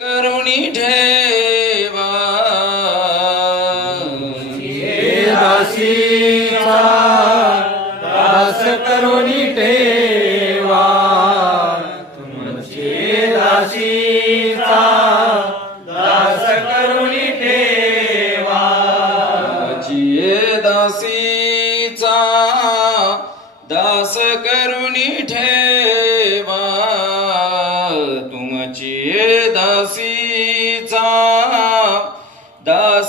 करुणी ठेवा. दासीचा दास करुणी ठेवा. तुमचे दासीचा दास करुणी ठेवा. जिये दासीचा दास करुणी ठेवा.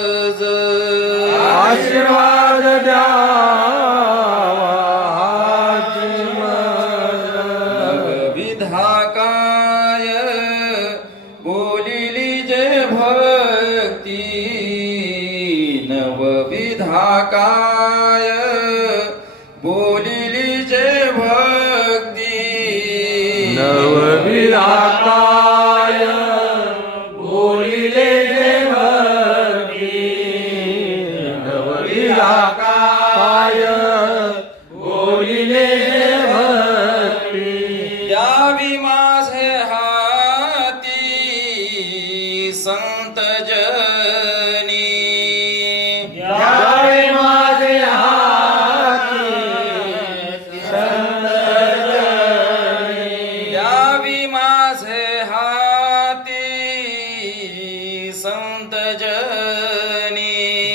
मज आशीर्वाद आजी मज विधाकाय बोलिली जे भक्ती नवविधाकाय बोलिली जे भक्ती नवविराकाय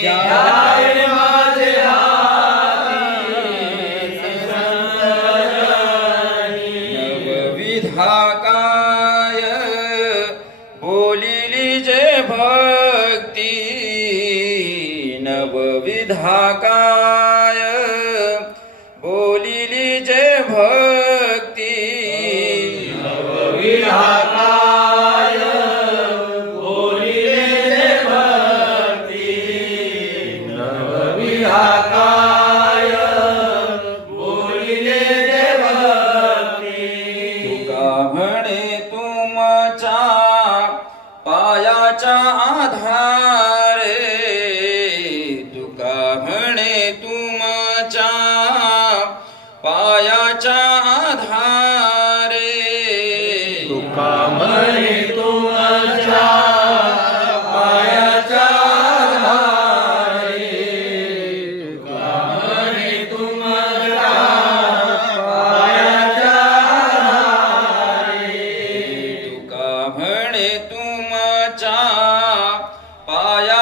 जनी नवविधाकाय बोलिली जे भक्ती नवविधाकाय बोलिली जे भक्ती विधाकाय तुमच्या पायाच्या आधारे. तुका म्हणे तुमच्या पायाच्या आधारे. तुका म्हणे तुमच्या पायाच्या आधारे. तुका म्हणे तुमच्या पायाच्या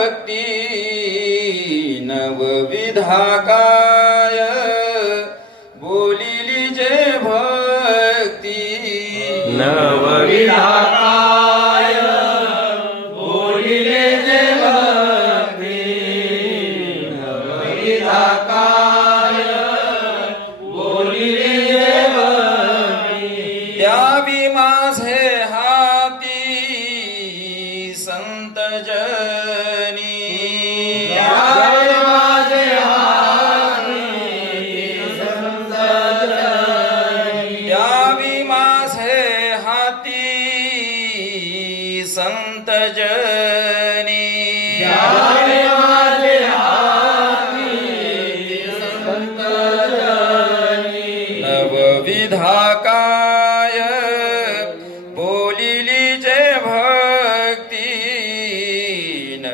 भक्ती नवविधाकाय बोलिली जे भक्ती नवविधाकाय बोलिले जे भक्ती नवविधाकाय बोलिले जे भक्ती द्यावी माझे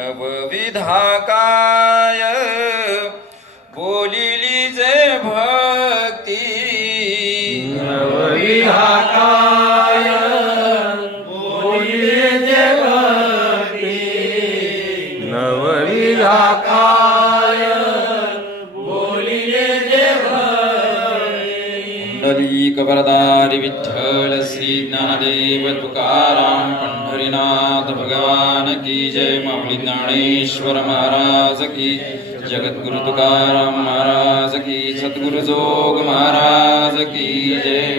नवविधाकाय बोलिली जय भक्ती. नवविधाकाय बोलिली जय भक्ती. नवविधाकाय पुंडलीक विठ्ठल श्री ज्ञानदेव तुकाराम पंढरीनाथ भगवान की जय माऊली ज्ञानेश्वर महाराज की जगद्गुरु तुकाराम महाराज की सद्गुरु जोग महाराज की जय.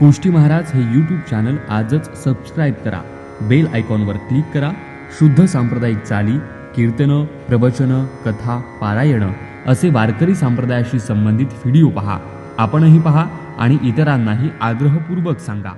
कोष्टी महाराज हे यूट्यूब चॅनल आजच सबस्क्राईब करा. बेल आयकॉनवर क्लिक करा. शुद्ध सांप्रदायिक चाली कीर्तनं प्रवचनं कथा पारायणं असे वारकरी संप्रदायाशी संबंधित व्हिडिओ पहा. आपणही पहा आणि इतरांनाही आग्रहपूर्वक सांगा.